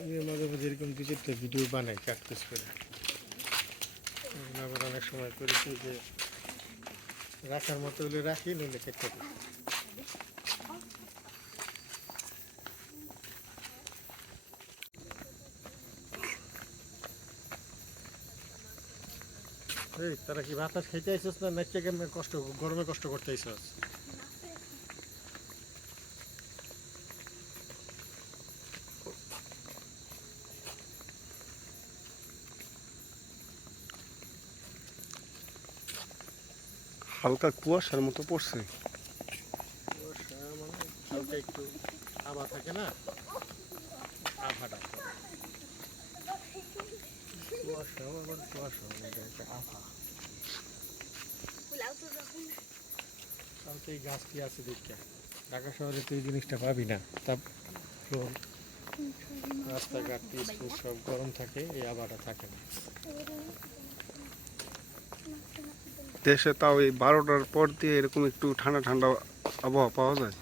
আমি মাঝে মাঝে এরকম দু চারটে ভিডিও বানাই কাটপিস করে। আবার অনেক সময় করেছি যে রাখার মতো হলে রাখি, নইলে কেটে দিই। এই তারা কি বাতাস খাইতে আইসস না নাচতে কেমন কষ্ট, গরমে কষ্ট করতে আইসস? হালকা কুয়াশার মতো পড়ছে। কুয়াশা মানে হালকা একটু আভা থাকে না, আভাটা কুয়াশাও আবার কুয়াশাও এটা একটা আভা। কালকে এই গাছটি আছে দেখতে, ঢাকা শহরে তো এই জিনিসটা পাবি না। তারপর রাস্তাঘাট স্কুল সব গরম থাকে, এই আভাটা থাকে না। দেশে তাও এই 12টার পর দিয়ে এরকম একটু ঠান্ডা ঠান্ডা আবহাওয়া পাওয়া যায়।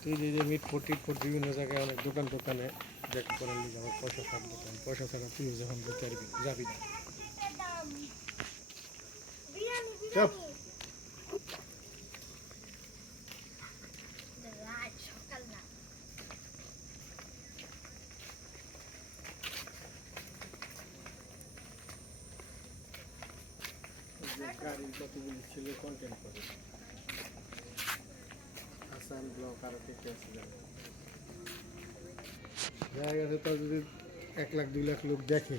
তুই যে মিটফুট টিটফুট বিভিন্ন জায়গায় অনেক দোকান টোকানে দেখা করার লিগে আমার পয়সা থাকবে, পয়সা ছাড়া তুই যখন যেতে পারবি যাবি না। চপ গাড়ির কতগুলি ছেলে কন্টেন্ট করে হাসান ব্লগ আরো কে কে আছে জানো। দেখা গেছে তো যদি 1 লাখ 2 লাখ লোক দেখে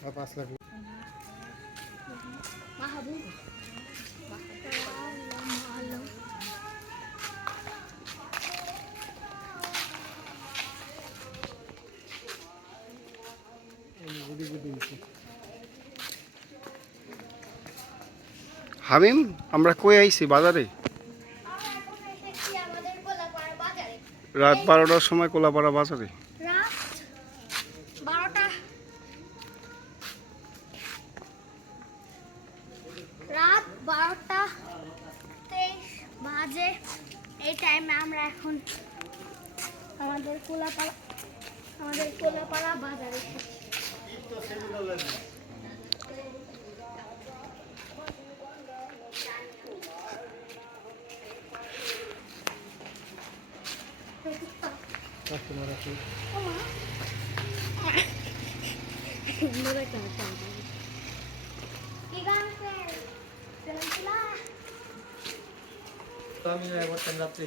বা 5 লাখ হামিম, আমরা কই আইছি বাজারে? রাত 12টার সময় কোলাপাড়া বাজারে। রাত 12:23 বাজে। এই টাইমে আমরা এখন আমাদের কোলাপাড়া বাজারে। কাস্টমার আছে। আমি একবার রাত্রে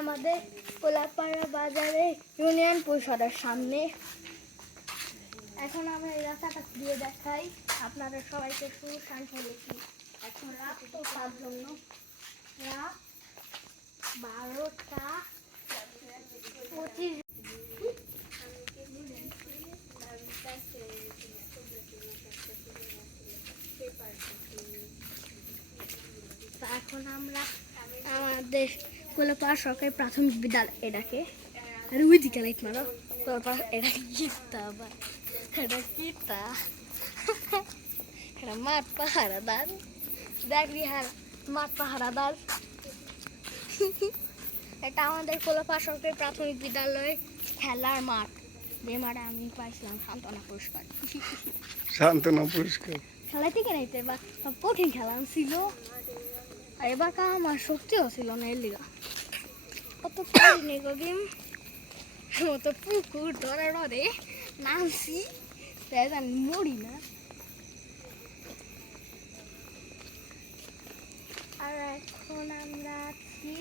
আমাদের কোলাপাড়া বাজারে ইউনিয়ন পরিষদের সামনে। এখন আমরা এই রাস্তাটা দিয়ে দেখাই আপনারা সবাইকে একটু শান্ত দেখি। এখন রাত তো তার জন্য রাত 12:25। এখন আমরা আমাদের কোলাপাড়া সরকারি প্রাথমিক বিদ্যালয় এটাকে, আর ওই দিকে লাইট মারো কোলাপাড়া, এটা কিতা আবার, এটা কিতা, এটা মাঠ পাহারাদার, দেখবি হার মাঠ পাহারাদার। এটা আমাদের কোলাপাড়া সরকারি প্রাথমিক বিদ্যালয় খেলার মাঠ, যে মাঠে আমি পাইছিলাম সান্ত্বনা পুরস্কার। সান্ত্বনা পুরস্কার খেলাতে কেনাইতে বা কঠিন খেলা ছিল, আর এবার আমার শক্তিও ছিল না এর লিগা অত পারিনি গিম অত পুকুর ধরে ধরে নামছি, তাই আমি মরি না। আর এখন আমরা আছি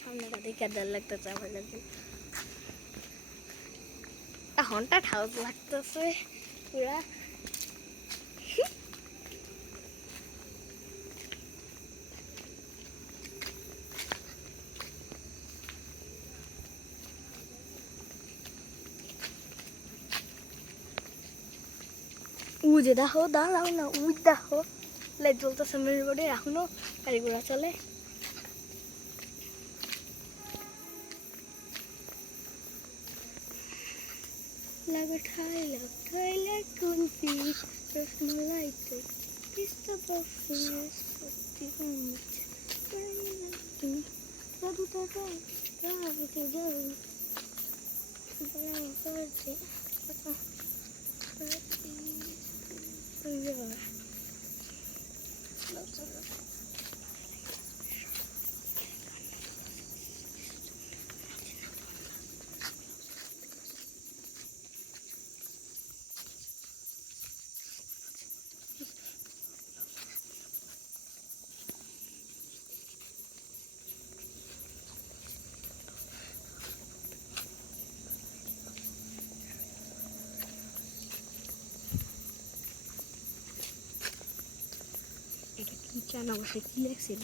সামনেটা দেখে ডর লাগতেছে, আমার লাগে হন্টার হাউস লাগতেছে পুরা। যে দেখো দাঁড়াও না, দেখো লাইট জ্বলতেছে মেন রোডে, এখনো গাড়ি ঘোড়া চলে। ঠাইলা কুলফি রসমালাই তো পিস্তা বরফি সত্যি জাদু টাকা কাবুকে যাও করছে এটা কি চান অবশ্যই কি লেখছিল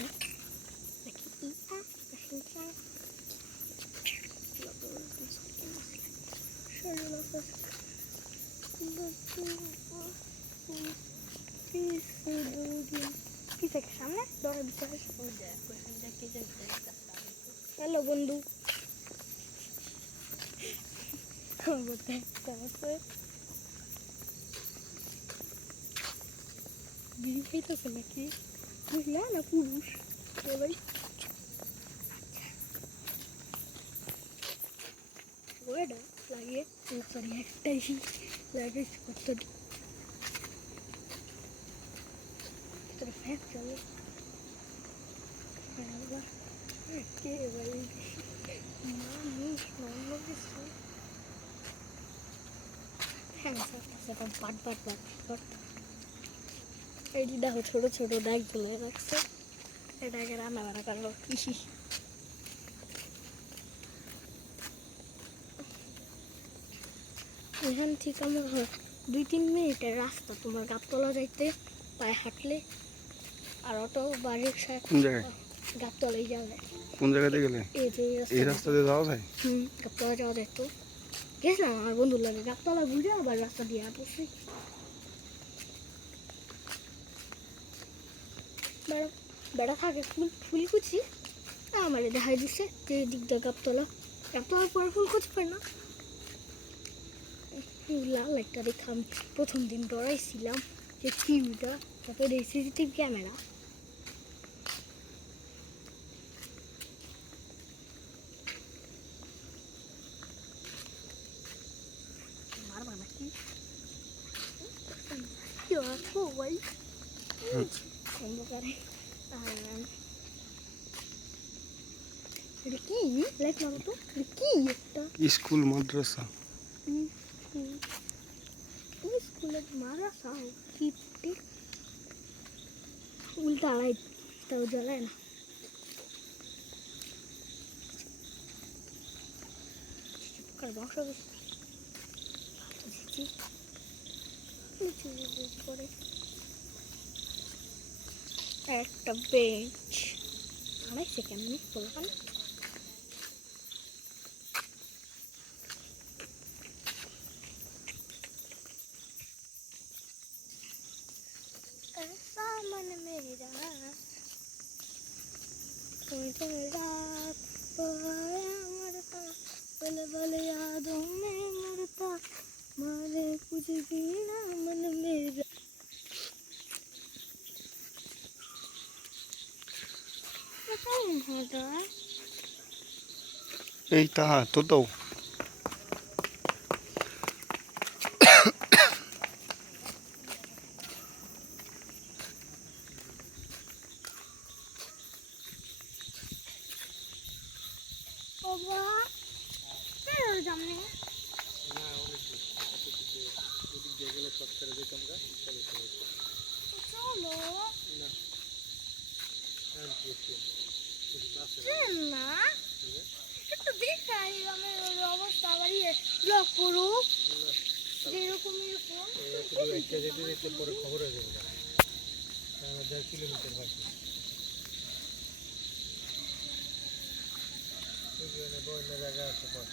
সামনে হ্যালো বন্ধু বিড়ি খাইতেছে নাকি বুঝলা না পুরুষ ভাই ওয়েডা লাগিয়ে সরি একটাই লাগে কত তোর ফ্যান চলে কে ভাই মানুষ নর্মাল কিছু হ্যাঁ এখন পাট পাট পাট পাট এই দেখো ছোট ছোট দাগ তুলে রাখছে, এটাকে রান্না বান্না করলো কৃষি। এখান থেকে আমার 2-3 মিনিটের রাস্তা তোমার গাবতলা যাইতে পায়ে হাঁটলে, আর অটো বা রিক্সা গাবতলাই যাবে। কোন জায়গাতে গেলে এই রাস্তা দিয়ে যাওয়া যায়? গাবতলা যাওয়া যায় তো গেছিলাম আমার বন্ধুর লাগে গাবতলা বুঝে আবার রাস্তা দিয়ে পড়ছি। বেড়া থাকে ফুলকুচি আমার দেখাই দিচ্ছে যে দিক দিয়ে গাবতলার পরে ফুলকুচি পায় না লাল একটা দেখে আমি প্রথম দিন ডরাইছিলাম যে টিভিটা, তারপরে সিসিটিভি ক্যামেরা। মারবা নাকি ভাই অন্ধকারে এটা কি লাইট মারো তো, কি একটা স্কুল মাদ্রাসা স্কুলের মাদ্রাসা কিপটে উল্টা লাইট তাও জ্বালায় না। বংশ করে একটা বেঞ্চ আড়াইছে কেমনি বলবেন मन मेरा तुम रात मरता पल पल यादों में मरता मारे कुछ भी ना मन मेरा এই তাহা তো তো বাবা কেন জানি চলো না একটু দেখাই আমি ব্লক করুক যেরকম এরকম একটা যেতে যেতে পরে খবর হয়ে যাবে না। আমার 1.5 কিলোমিটার বাকি। এই জন্য বন্য জায়গা আছে পর